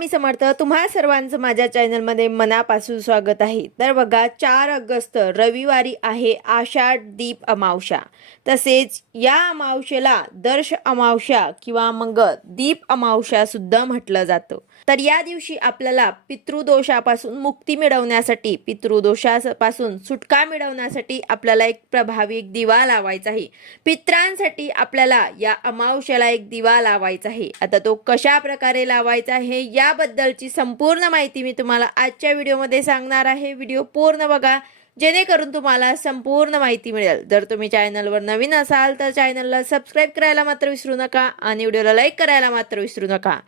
स्वामी समर्थ तुम्हा सर्वांचं माझ्या चॅनलमध्ये मनापासून स्वागत आहे. तर बघा चार ऑगस्ट रविवारी आहे आषाढ दीप अमावस्या. तसेच या अमावशेला दर्श अमावशा किंवा मग दीप अमावशा सुद्धा म्हटलं जातं. तर या दिवशी आपल्याला पितृदोषापासून मुक्ती मिळवण्यासाठी पितृदोषापासून सुटका मिळवण्यासाठी आपल्याला एक प्रभावी एक दिवा लावायचा आहे. पित्रांसाठी आपल्याला या अमावशेला एक दिवा लावायचा आहे. आता तो कशा प्रकारे लावायचा आहे या याबद्दलची संपूर्ण माहिती मी तुम्हाला आजच्या व्हिडिओमध्ये सांगणार आहे. व्हिडिओ पूर्ण बघा. जेणेकरून तुम्हाला संपूर्ण माहिती मिळेल. जर तुम्ही चॅनलवर नवीन असाल तर चॅनलला सबस्क्राईब करायला मात्र विसरू नका आणि व्हिडिओला लाईक करायला मात्र विसरू नका.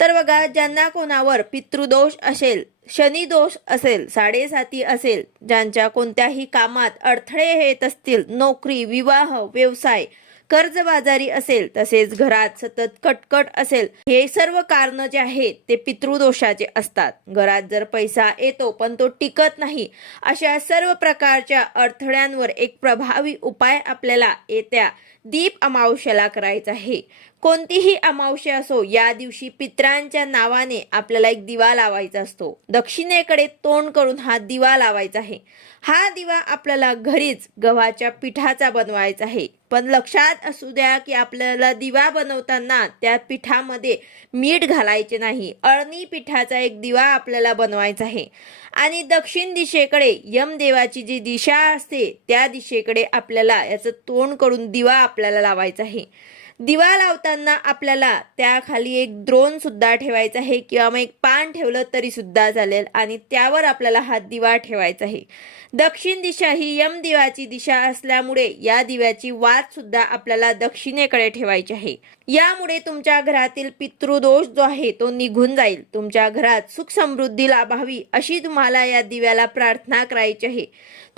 तर बघा ज्यांना कोणावर पितृदोष असेल शनी दोष असेल साडेसाती असेल ज्यांच्या कोणत्याही कामात अडथळे येत असतील नोकरी विवाह व्यवसाय कर्जबाजारी असेल तसेच घरात सतत कटकट असेल हे सर्व कारण जे आहेत ते पितृदोषाचे असतात. घरात जर पैसा येतो पण तो टिकत नाही अशा सर्व प्रकारच्या अडथळ्यांवर एक प्रभावी उपाय आपल्याला येत्या दीप अमावस्याला करायचा आहे. कोणतीही अमावस्या असो या दिवशी पित्रांच्या नावाने आपल्याला एक दिवा लावायचा असतो. दक्षिणेकडे तोंड करून हा दिवा लावायचा आहे. हा दिवा आपल्याला घरीच गव्हाच्या पिठाचा बनवायचा आहे. पण लक्षात असू द्या की आपल्याला दिवा बनवताना त्या पिठामध्ये मीठ घालायचे नाही. अळणी पिठाचा एक दिवा आपल्याला बनवायचा आहे. आणि दक्षिण दिशेकडे यमदेवाची जी दिशा असते त्या दिशेकडे आपल्याला याचं तोंड करून दिवा आपल्याला लावायचा आहे. दिवा लावताना आपल्याला त्याखाली एक द्रोण सुद्धा ठेवायचा आहे किंवा मग एक पान ठेवलं तरी सुद्धा चालेल आणि त्यावर आपल्याला हा दिवा ठेवायचा आहे. दक्षिण दिशा ही यम दिवाची दिशा असल्यामुळे या दिव्याची वात सुद्धा आपल्याला दक्षिणेकडे ठेवायची आहे. यामुळे तुमच्या घरातील पितृदोष जो आहे तो निघून जाईल. तुमच्या घरात सुख समृद्धी लाभावी अशी तुम्हाला या दिव्याला प्रार्थना करायची आहे.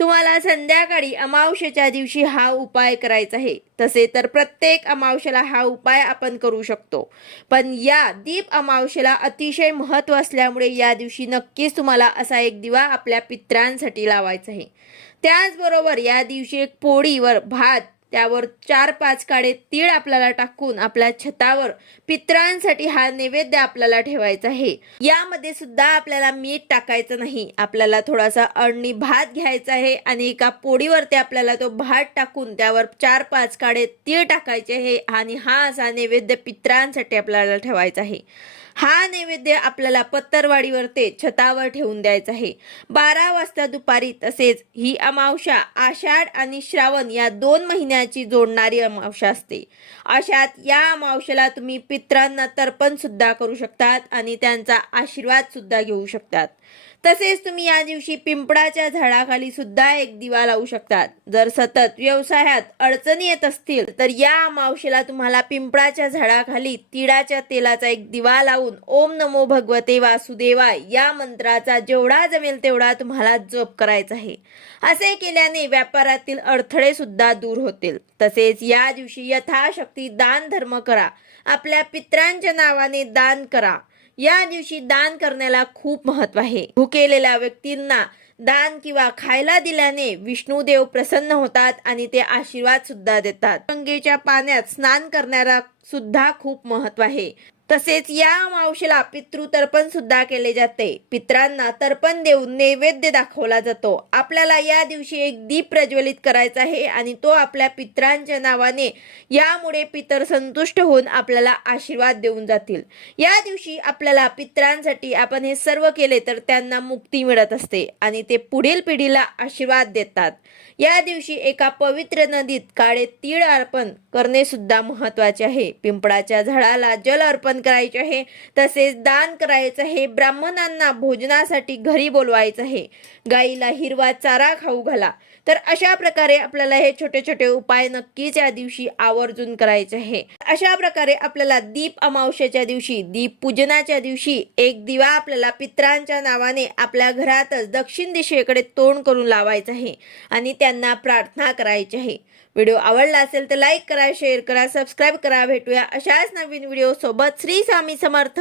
तुम्हाला संध्याकाळी अमावस्येच्या दिवशी हा उपाय करायचा आहे. तसे तर प्रत्येक अमावशेला हा उपाय आपण करू शकतो. पण या दीप अमावशेला अतिशय महत्त्व असल्यामुळे या दिवशी नक्कीच तुम्हाला असा एक दिवा आपल्या पित्रांसाठी लावायचा आहे. त्याचबरोबर या दिवशी एक पोळीवर भात त्यावर चार पाच काडे तीळ आपल्याला टाकून आपल्या छतावर पित्रांसाठी हा नैवेद्य आपल्याला ठेवायचा आहे. यामध्ये सुद्धा आपल्याला मीठ टाकायचं नाही. आपल्याला थोडासा अळणी भात घ्यायचा आहे आणि एका पोळीवरती आपल्याला तो भात टाकून त्यावर चार पाच काडे तीळ टाकायचे आहे आणि हा असा नैवेद्य पित्रांसाठी आपल्याला ठेवायचा आहे. हा नैवेद्य आपल्याला पत्तरवाडीवर ते छतावर ठेवून द्यायचा आहे. बारा वाजता दुपारी तसेच ही अमावशा आषाढ आणि श्रावण या दोन महिन्याची जोडणारी अमावशा असते. अशात या अमावशेला तुम्ही पित्रांना तर्पण सुद्धा करू शकतात आणि त्यांचा आशीर्वाद सुद्धा घेऊ शकतात. तसेच तुम्ही या दिवशी पिंपळाच्या झाडाखाली सुद्धा एक दिवा लावू शकतात. जर सतत व्यवसायात अडचणी येत असतील तर या अमावशेला तुम्हाला पिंपळाच्या झाडाखाली तिळाच्या तेलाचा एक दिवा लावून ओम नमो भगवते वासुदेवाय या मंत्राचा जेवढा जमेल तेवढा तुम्हाला जप करायचा आहे. असे केल्याने व्यापारातील अडथळे सुद्धा दूर होतील. तसेच या दिवशी यथाशक्ती दान धर्म करा. आपल्या पित्रांच्या नावाने दान करा. या दिवशी दान करण्याला खूप महत्त्व आहे. भुकेलेल्या व्यक्तींना दान किंवा खायला दिल्याने विष्णुदेव प्रसन्न होतात आणि ते आशीर्वाद सुद्धा देतात. गंगेच्या पाण्यात स्नान करण्याला सुद्धा खूप महत्त्व आहे. तसेच या मावशीला पितृतर्पण सुद्धा केले जाते. पित्रांना तर्पण देऊन नैवेद्य दाखवला जातो. आपल्याला या दिवशी एक दीप प्रज्वलित करायचा आहे आणि तो आपल्या पित्रांच्या नावाने यामुळे पितर संतुष्ट होऊन आपल्याला आशीर्वाद देऊन जातील. या दिवशी आपल्याला पित्रांसाठी आपण हे सर्व केले तर त्यांना मुक्ती मिळत असते आणि ते पुढील पिढीला आशीर्वाद देतात. या दिवशी एका पवित्र नदीत काळे तीळ अर्पण करणे सुद्धा महत्त्वाचे आहे. पिंपळाच्या झाडाला जल अर्पण करायचे आहे. तसेच दान करायचं आहे. ब्राह्मणांना भोजनासाठी घरी बोलवायचं आहे. गाईला हिरवा चारा खाऊ घाला. तर अशा प्रकारे आपल्याला हे छोटे छोटे उपाय नक्कीच या दिवशी आवर्जून करायचे आहे. अशा प्रकारे आपल्याला दीप अमावस्याच्या दिवशी दीप पूजनाच्या दिवशी एक दिवा आपल्याला पित्रांच्या नावाने आपल्या घरातच दक्षिण दिशेकडे तोंड करून लावायचं आहे. आणि त्यांना प्रार्थना करायची आहे. व्हिडिओ आवडला असेल तर लाईक करा शेअर करा सबस्क्राईब करा. भेटूया अशाच नवीन व्हिडिओ सोबत. श्री स्वामी समर्थ.